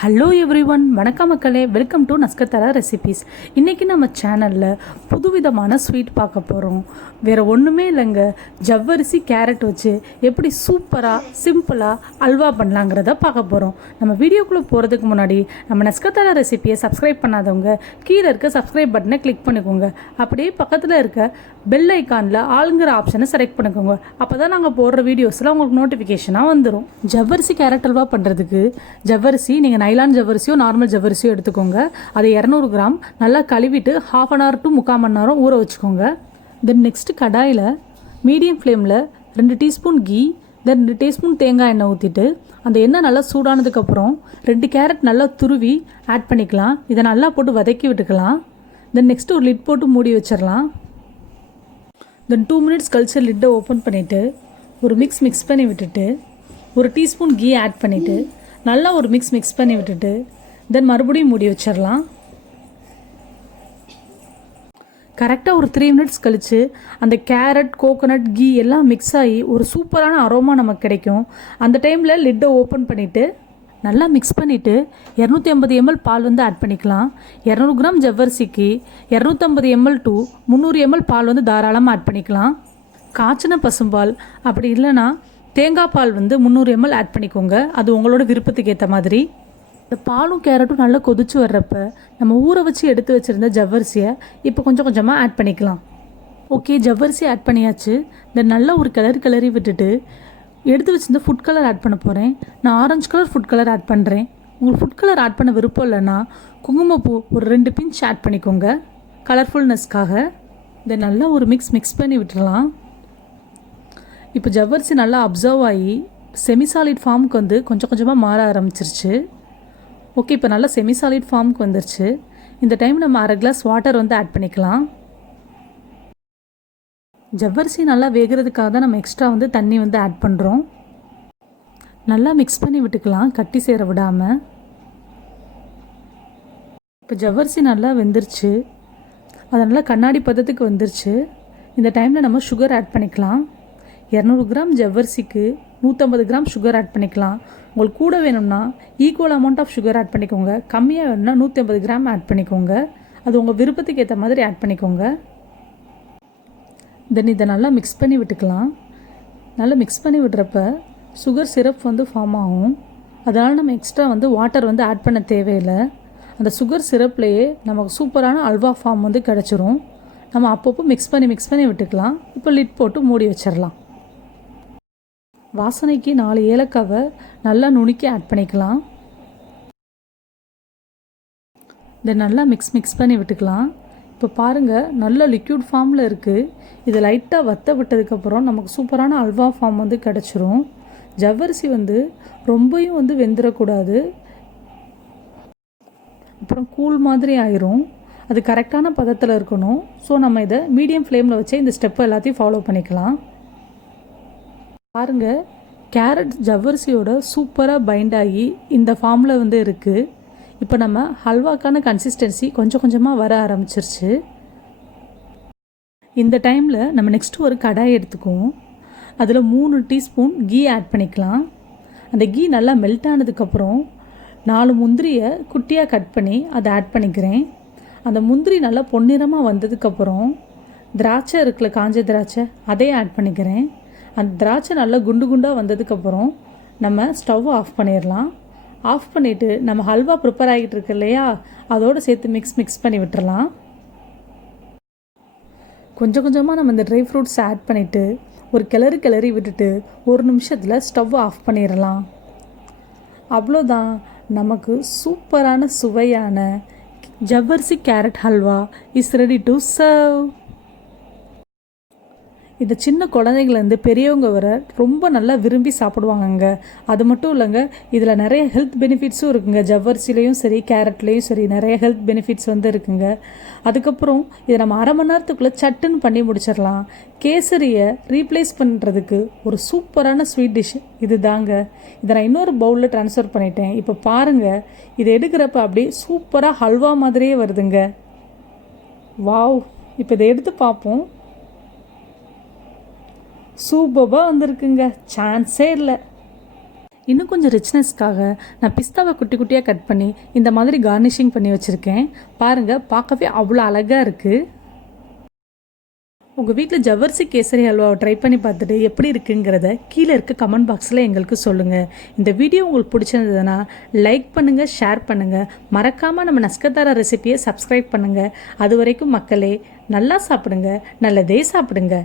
Hello everyone, வணக்கம் மக்களே. Welcome to நஸ்கத்தரா ரெசிபீஸ். இன்றைக்கி நம்ம சேனலில் புதுவிதமான ஸ்வீட் பார்க்க போகிறோம். வேறு ஒன்றுமே இல்லைங்க, ஜவ்வரிசி கேரட் வச்சு எப்படி சூப்பராக சிம்பிளாக அல்வா பண்ணலாங்கிறத பார்க்க போகிறோம். நம்ம வீடியோக்குள்ளே போகிறதுக்கு முன்னாடி நம்ம நஸ்கத்தரா ரெசிபியை சப்ஸ்கிரைப் பண்ணாதவங்க கீழே இருக்க சப்ஸ்கிரைப் பட்டனை கிளிக் பண்ணிக்கோங்க. அப்படியே பக்கத்தில் இருக்க பெல் ஐக்கானில் ஆளுங்கிற ஆப்ஷனை செலக்ட் பண்ணிக்கோங்க. அப்போ தான் நாங்கள் போடுற வீடியோஸில் உங்களுக்கு நோட்டிஃபிகேஷனாக வந்துடும். ஜவ்வரிசி கேரட் அல்வா பண்ணுறதுக்கு ஜவ்வரிசி நீங்கள் நைலான் ஜவ்வரிசியோ நார்மல் ஜவ்வரிசியோ எடுத்துக்கோங்க. அதை 200 கிராம் நல்லா கழுவிட்டு 1/2 அன் ஹவர் டு 3/4 மணி நேரம் ஊற வச்சுக்கோங்க. தென் நெக்ஸ்ட்டு கடாயில் மீடியம் ஃப்ளேமில் 2 டீஸ்பூன் கீ, தென் 2 டீஸ்பூன் தேங்காய் எண்ணெய் ஊற்றிட்டு அந்த எண்ணெய் நல்லா சூடானதுக்கப்புறம் 2 கேரட் நல்லா துருவி ஆட் பண்ணிக்கலாம். இதை நல்லா போட்டு வதக்கி விட்டுக்கலாம். தென் நெக்ஸ்ட்டு ஒரு லிட் போட்டு மூடி வச்சிடலாம். தென் 2 மினிட்ஸ் கழிச்சு லிட்டை ஓப்பன் பண்ணிவிட்டு ஒரு மிக்ஸ் பண்ணி விட்டுட்டு 1 டீஸ்பூன் கீ ஆட் பண்ணிவிட்டு நல்லா ஒரு மிக்ஸ் பண்ணி விட்டுட்டு தென் மறுபடியும் மூடி வச்சிடலாம். கரெக்டாக ஒரு 3 மினிட்ஸ் கழித்து அந்த கேரட், கோகோனட், கீ எல்லாம் மிக்ஸ் ஆகி ஒரு சூப்பரான அரோமா நமக்கு கிடைக்கும். அந்த டைமில் லிட்டை ஓப்பன் பண்ணிவிட்டு நல்லா மிக்ஸ் பண்ணிவிட்டு 250 ml பால் ஆட் பண்ணிக்கலாம். 200 கிராம் ஜவ்வரிசிக்கு 250 ml டு 300 ml பால் தாராளமாக ஆட் பண்ணிக்கலாம். காய்ச்சின பசும்பால் அப்படி இல்லைன்னா தேங்காய் பால் 300 ml ஆட் பண்ணிக்கோங்க. அது உங்களோட விருப்பத்துக்கு ஏற்ற மாதிரி. இந்த பாலும் கேரட்டும் நல்லா கொதிச்சு வர்றப்ப நம்ம ஊற வச்சு எடுத்து வச்சுருந்த ஜவ்வரிசியை இப்போ கொஞ்சம் கொஞ்சமாக ஆட் பண்ணிக்கலாம். ஓகே, ஜவ்வரிசி ஆட் பண்ணியாச்சு. தென் நல்லா ஒரு கிளறி விட்டுட்டு எடுத்து வச்சுருந்த ஃபுட் கலர் ஆட் பண்ண போகிறேன். நான் orange colour food colour add பண்ணுறேன். உங்களுக்கு ஃபுட் கலர் ஆட் பண்ண விருப்பம் இல்லைன்னா குங்குமப்பூ ஒரு 2 பிஞ்ச் ஆட் பண்ணிக்கோங்க கலர்ஃபுல்னஸ்க்காக. தென் நல்லா ஒரு மிக்ஸ் பண்ணி விட்டுடலாம். இப்போ ஜவ்வரிசி நல்லா அப்சர்வ் ஆகி செமிசாலிட் ஃபார்முக்கு கொஞ்சம் கொஞ்சமாக மாற ஆரம்பிச்சிருச்சு. ஓகே, இப்போ நல்லா செமிசாலிட் ஃபார்முக்கு வந்துருச்சு. இந்த டைம் நம்ம 1/2 கிளாஸ் வாட்டர் ஆட் பண்ணிக்கலாம். ஜவ்வரிசி நல்லா வேகிறதுக்காக தான் நம்ம எக்ஸ்ட்ரா தண்ணி ஆட் பண்ணுறோம். நல்லா மிக்ஸ் பண்ணி விட்டுக்கலாம், கட்டி சேர விடாமல். இப்போ ஜவ்வரிசி நல்லா வெந்துருச்சு, அது நல்லா கண்ணாடி பதத்துக்கு வந்துருச்சு. இந்த டைமில் நம்ம சுகர் ஆட் பண்ணிக்கலாம். 200 கிராம் ஜவ்வரிசிக்கு 150 கிராம் சுகர் ஆட் பண்ணிக்கலாம். உங்களுக்கு கூட வேணும்னா equal amount of sugar add பண்ணிக்கோங்க. கம்மியாக வேணும்னா 150 கிராம் ஆட் பண்ணிக்கோங்க. அது உங்கள் விருப்பத்துக்கு ஏற்ற மாதிரி ஆட் பண்ணிக்கோங்க. தென் இதை நல்லா மிக்ஸ் பண்ணி விட்டுக்கலாம். நல்லா மிக்ஸ் பண்ணி விடுறப்ப சுகர் சிரப் ஃபார்ம் ஆகும். அதனால் நம்ம எக்ஸ்ட்ரா வாட்டர் ஆட் பண்ண தேவையில்லை. அந்த சுகர் சிரப்லேயே நமக்கு சூப்பரான அல்வா ஃபார்ம் கிடச்சிரும். நம்ம அப்பப்போ மிக்ஸ் பண்ணி விட்டுக்கலாம். இப்போ லிட் போட்டு மூடி வச்சிடலாம். வாசனைக்கு 4 ஏலக்காவை நல்லா நுணுக்கி ஆட் பண்ணிக்கலாம். இதை நல்லா மிக்ஸ் பண்ணி விட்டுக்கலாம். இப்போ பாருங்கள், நல்ல லிக்யூட் ஃபார்மில் இருக்குது. இதை லைட்டாக வற்ற விட்டதுக்கப்புறம் நமக்கு சூப்பரான அல்வா ஃபார்ம் கிடச்சிரும். ஜவ்வரிசி ரொம்பவும் வெந்துடக்கூடாது, அப்புறம் கூழ் மாதிரி ஆயிரும். அது கரெக்டான பதத்தில் இருக்கணும். ஸோ நம்ம இதை மீடியம் ஃப்ளேமில் வச்சு இந்த ஸ்டெப்பை எல்லாத்தையும் ஃபாலோ பண்ணிக்கலாம். பாருங்கள், கேரட் ஜவ்வரிசியோட சூப்பராக பைண்ட் ஆகி இந்த ஃபார்மில் இருக்குது. இப்போ நம்ம ஹல்வாக்கான கன்சிஸ்டன்சி கொஞ்சம் கொஞ்சமாக வர ஆரம்பிச்சிருச்சு. இந்த டைமில் நம்ம நெக்ஸ்ட்டு ஒரு கடாய் எடுத்துக்குவோம். அதில் 3 டீஸ்பூன் கீ ஆட் பண்ணிக்கலாம். அந்த கீ நல்லா மெல்ட் ஆனதுக்கப்புறம் 4 முந்திரியை குட்டியாக கட் பண்ணி அதை ஆட் பண்ணிக்கிறேன். அந்த முந்திரி நல்லா பொன்னிறமாக வந்ததுக்கப்புறம் திராட்சை இருக்குல்ல, காஞ்ச திராட்சை, அதையும் ஆட் பண்ணிக்கிறேன். அந்த திராட்சை நல்லா குண்டாக வந்ததுக்கப்புறம் நம்ம ஸ்டவ் ஆஃப் பண்ணிடலாம். ஆஃப் பண்ணிவிட்டு நம்ம ஹல்வா ப்ரிப்பேர் ஆகிட்டு இருக்கு இல்லையா, அதோடு சேர்த்து மிக்ஸ் பண்ணி விட்டுறலாம். கொஞ்சம் கொஞ்சமாக நம்ம இந்த ட்ரை ஃப்ரூட்ஸ் ஆட் பண்ணிவிட்டு ஒரு கிளறி விட்டுட்டு 1 நிமிஷத்தில் ஸ்டவ் ஆஃப் பண்ணிடலாம். அவ்வளோதான், நமக்கு சூப்பரான சுவையான ஜவ்வரிசி carrot halwa is ready to serve. இந்த சின்ன குழந்தைங்கள்லேருந்து பெரியவங்க வர ரொம்ப நல்லா விரும்பி சாப்பிடுவாங்கங்க. அது மட்டும் இல்லைங்க, இதில் நிறைய ஹெல்த் பெனிஃபிட்ஸும் இருக்குங்க. ஜவ்வரிசிலையும் சரி கேரட்லேயும் சரி நிறைய ஹெல்த் பெனிஃபிட்ஸ் இருக்குங்க. அதுக்கப்புறம் இதை நம்ம 1/2 மணி நேரத்துக்குள்ளே சட்டுன்னு பண்ணி முடிச்சிடலாம். கேசரியை ரீப்ளேஸ் பண்ணுறதுக்கு ஒரு சூப்பரான ஸ்வீட் டிஷ் இது தாங்க. இதை நான் இன்னொரு பவுலில் ட்ரான்ஸ்ஃபர் பண்ணிட்டேன். இப்போ பாருங்கள், இதை எடுக்கிறப்ப அப்படியே சூப்பராக ஹல்வா மாதிரியே வருதுங்க. வாவ்! இப்போ இதை எடுத்து பார்ப்போம். சூப்பராக வந்திருக்குங்க, சான்ஸே இல்லை. இன்னும் கொஞ்சம் ரிச்னஸ்க்காக நான் பிஸ்தாவை குட்டி குட்டியாக கட் பண்ணி இந்த மாதிரி கார்னிஷிங் பண்ணி வச்சுருக்கேன். பாருங்கள், பார்க்கவே அவ்வளோ அழகாக இருக்குது. உங்கள் வீட்டில் ஜவ்வரிசி கேசரி ஹல்வாவை ட்ரை பண்ணி பார்த்துட்டு எப்படி இருக்குங்கிறத கீழே இருக்க கமெண்ட் பாக்ஸில் எங்களுக்கு சொல்லுங்கள். இந்த வீடியோ உங்களுக்கு பிடிச்சிருந்ததுன்னா லைக் பண்ணுங்கள், ஷேர் பண்ணுங்கள். மறக்காமல் நம்ம நஸ்கத்தாரா ரெசிபியை சப்ஸ்கிரைப் பண்ணுங்கள். அது வரைக்கும் மக்களே, நல்லா சாப்பிடுங்க, நல்லதே சாப்பிடுங்க.